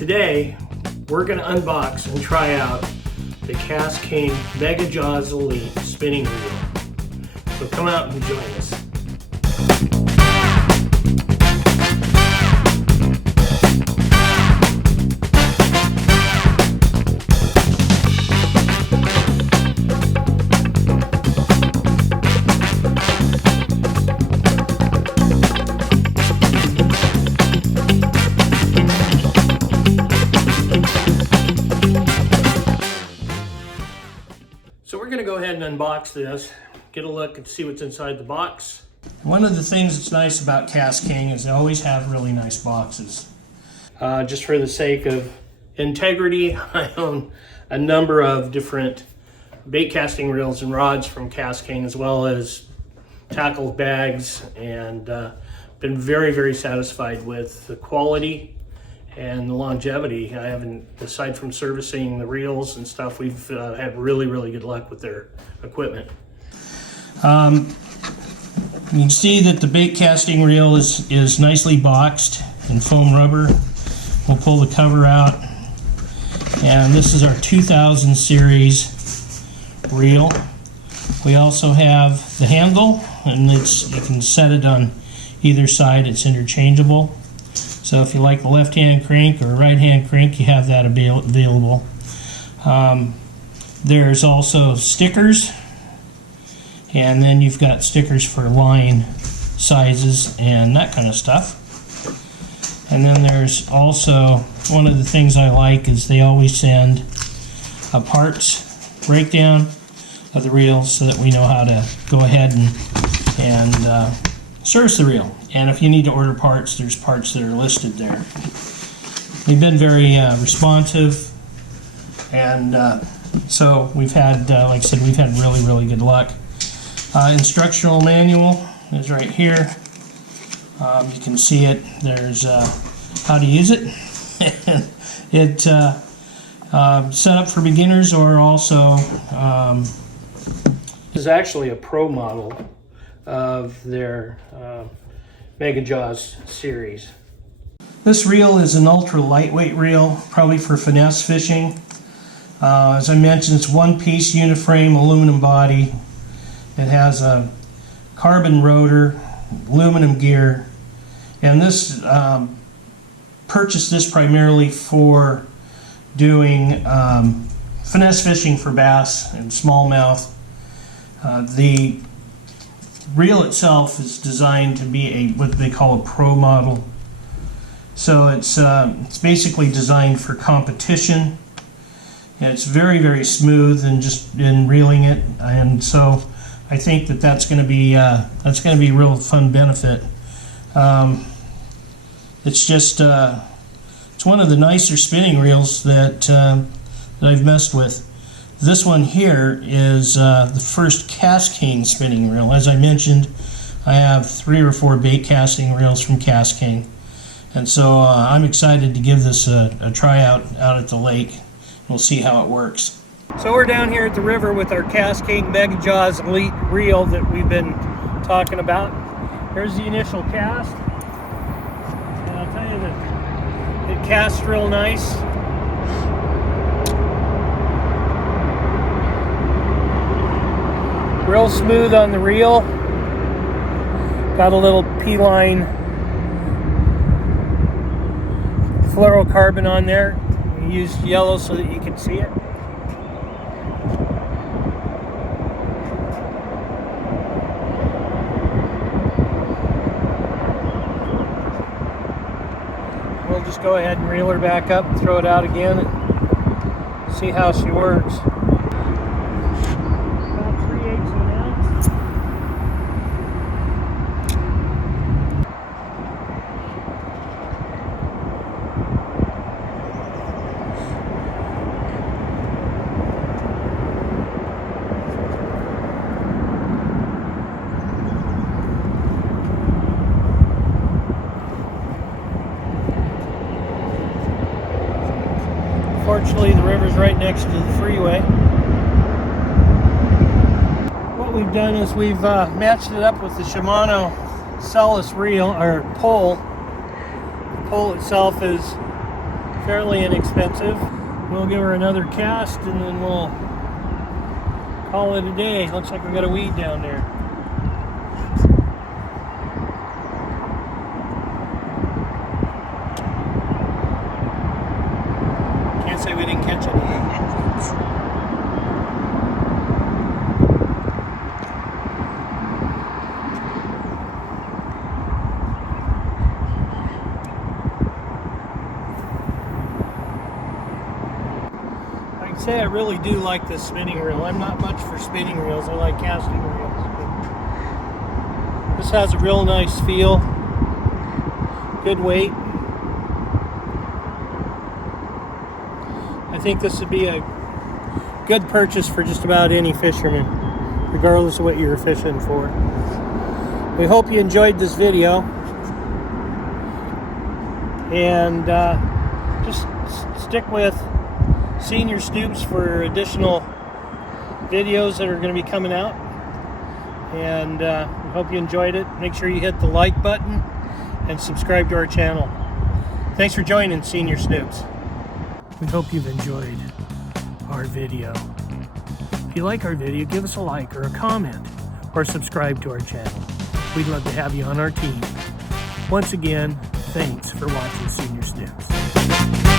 Today, we're going to unbox and try out the KastKing MegaJaws Elite spinning reel. So come out and join us. So we're going to go ahead and unbox this, get a look and see what's inside the box. One of the things that's nice about KastKing is they always have really nice boxes. Just for the sake of integrity, I own a number of different bait casting reels and rods from KastKing, as well as tackle bags, and been very, very satisfied with the quality and the longevity. I haven't, aside from servicing the reels and stuff, we've had really, really good luck with their equipment. You can see that the bait casting reel is nicely boxed in foam rubber. We'll pull the cover out, and this is our 2000 series reel. We also have the handle, and you can set it on either side. It's interchangeable. So if you like the left-hand crank or right-hand crank, you have that available. There's also stickers, and then you've got stickers for line sizes and that kind of stuff. And then there's also, one of the things I like is they always send a parts breakdown of the reel so that we know how to go ahead and service the reel. And if you need to order parts, there's parts that are listed there. We've been very responsive, and so we've had, like I said, we've had really, really good luck. Instructional manual is right here. You can see it. There's how to use it. It's set up for beginners, or also this is actually a pro model of their MegaJaws series. This reel is an ultra lightweight reel, probably for finesse fishing. As I mentioned, it's one-piece uniframe aluminum body. It has a carbon rotor, aluminum gear, and this purchased this primarily for doing finesse fishing for bass and smallmouth. The reel itself is designed to be what they call a pro model. So it's basically designed for competition. And it's very, very smooth in reeling it, and so I think that's going to be a real fun benefit. It's just it's one of the nicer spinning reels that I've messed with. This one here is the first KastKing spinning reel. As I mentioned, I have 3 or 4 bait casting reels from KastKing, and so I'm excited to give this a try out at the lake. We'll see how it works. So we're down here at the river with our KastKing MegaJaws Elite reel that we've been talking about. Here's the initial cast, and I'll tell you that it casts real nice. Real smooth on the reel. Got a little P-line fluorocarbon on there. We used yellow so that you can see it. We'll just go ahead and reel her back up and throw it out again and see how she works. Fortunately, the river's right next to the freeway. What we've done is we've matched it up with the Shimano Thisis reel or pole. The pole itself is fairly inexpensive. We'll give her another cast and then we'll call it a day. Looks like we got a weed down there. Can't say we didn't catch anything. I really do like this spinning reel. I'm not much for spinning reels. I like casting reels. But this has a real nice feel. Good weight. I think this would be a good purchase for just about any fisherman, regardless of what you're fishing for. We hope you enjoyed this video. And just stick with Senior Snoops for additional videos that are going to be coming out, and we hope you enjoyed it. Make sure you hit the like button and subscribe to our channel. Thanks for joining Senior Snoops. We hope you've enjoyed our video. If you like our video, give us a like or a comment or subscribe to our channel. We'd love to have you on our team. Once again, thanks for watching Senior Snoops.